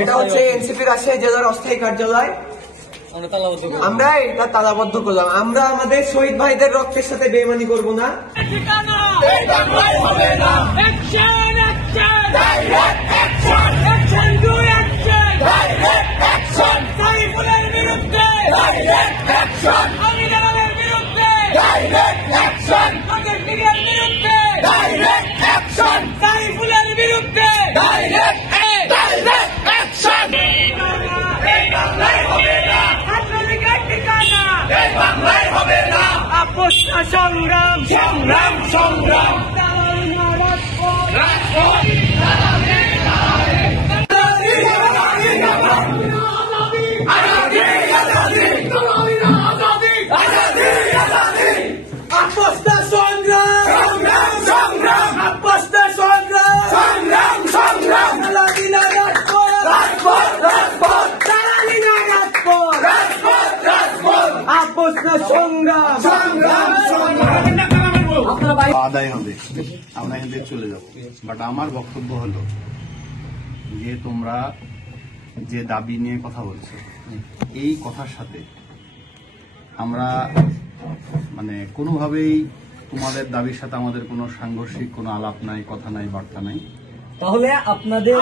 এটা হচ্ছে এনসিপি রাজশাহী জেলার অস্থায়ী কার্যালয়। আমরা এটা তালাবদ্ধ করলাম। আমরা আমাদের শহীদ ভাইদের রক্তের সাথে বেইমানি করব না। সংগ্রাম সংগ্রাম সংগ্রাম আদায় হবে, আমরা এখান থেকে চলে যাব। বাট আমার বক্তব্য হলো যে তোমরা যে দাবি নিয়ে কথা বলছো, এই কথার সাথে আমরা মানে কোনোভাবেই তোমাদের দাবির সাথে আমাদের কোনো সাংঘর্ষিক কোনো আলাপ নাই, কথা নাই, বার্তা নাই। তাহলে আপনাদের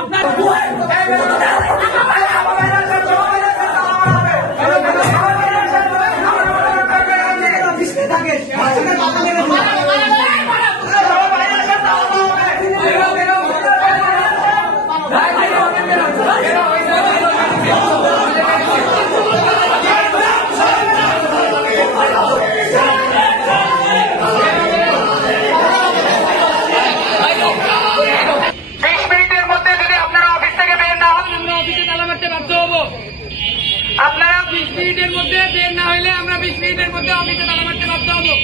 আপনারা 20 মিনিটের মধ্যে বের না হইলে আমরা 20 মিনিটের মধ্যে অফিসে তালা মারতে বাধ্য হবো।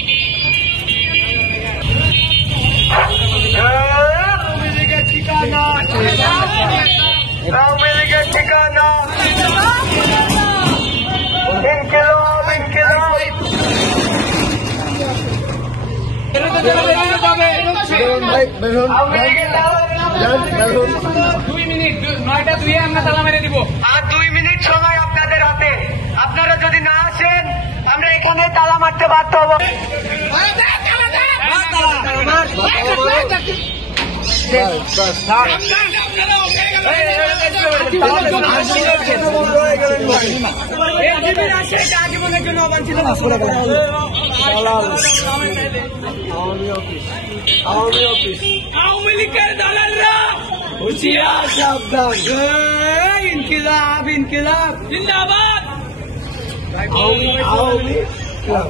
আওয়ামী লীগের ঠিকানা, আওয়ামী লীগের ঠিকানা ইনকিলাব, ইনকিলাব। দুই মিনিট, 9টা 2 আমরা তালা মেরে দিব। আর 2 মিনিট সময় আপনাদের হাতে। আপনারা যদি না আসেন আমরা এখানে তালা মারতে বাধ্য হব। আজীবনের জন্য অবাঞ্ছিত আওয়ামী লীগের দালালরা হুঁশিয়ার, সাবধান। ইনকিলাব, ইনকিলাব জিন্দাবাদ। আওয়ামী ক্লাব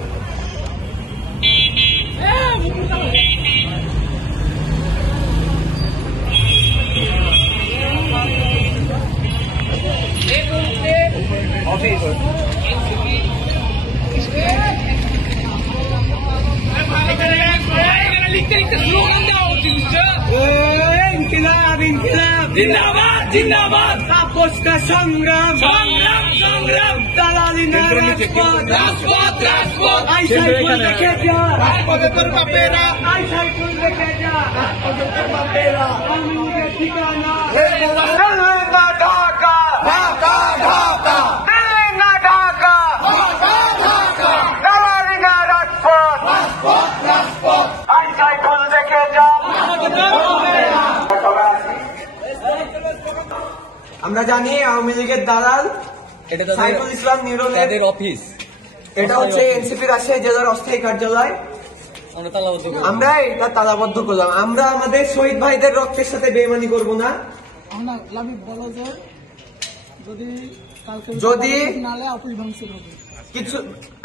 অফিস লিখতে লিখতে স্লোগান দেওয়া উচিত। ইনকিলাব, ইনকিলাব জিন্দাবাদ, জিন্দাবাদ। আপোষটা সংগ্রাম, সংগ্রাম, সংগ্রাম। দালালি না রাজপথ, রাজপথ, রাজপথ। আই সাইকেল রেখে যা, রাজপথে তোর বাপেরা। আই সাইকেল রেখে যা, রাজপথে তোর বাপেরা। আওয়ামী লীগের ঠিকানা ঢাকা, ঢাকা, ঢাকা। আমরা জানি আওয়ামী লীগের দালাল সাইফুল ইসলাম নিরলের অফিস। এটা হচ্ছে এনসিপি রাজশাহী জেলার অস্থায়ী কার্যালয়। আমরা এটা তালাবদ্ধ করলাম। আমরা আমাদের শহীদ ভাইদের রক্তের সাথে বেইমানি করব না। যদি কিছু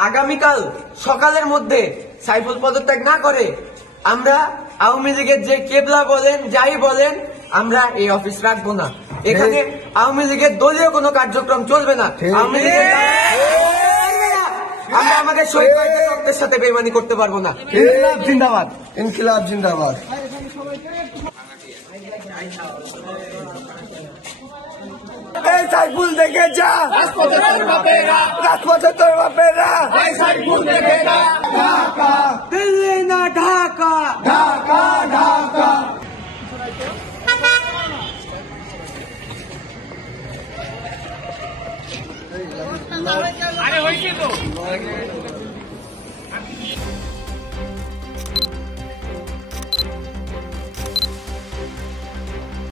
আগামীকাল সকালের মধ্যে সাইফুল পদত্যাগ না করে, আমরা আওয়ামী লীগের যে কেবলা বলেন, যাই বলেন, আমরা এই অফিস রাখবো না। এখানে আওয়ামী লীগের দলীয় কোনো কার্যক্রম চলবে না। আওয়ামী লীগের আমরা আমাদের শহীদ ভাইদের রক্তের সাথে বেইমানি করতে পারবো না। ইনকিলাব জিন্দাবাদ, ইনকিলাব জিন্দাবাদ। এই সাইফুল দেখে যা, রাজপথে তোর বাপেরা, রাজপথে তোর বাপেরা। এই সাইফুল দেখে যা। আরে হয়েছে তো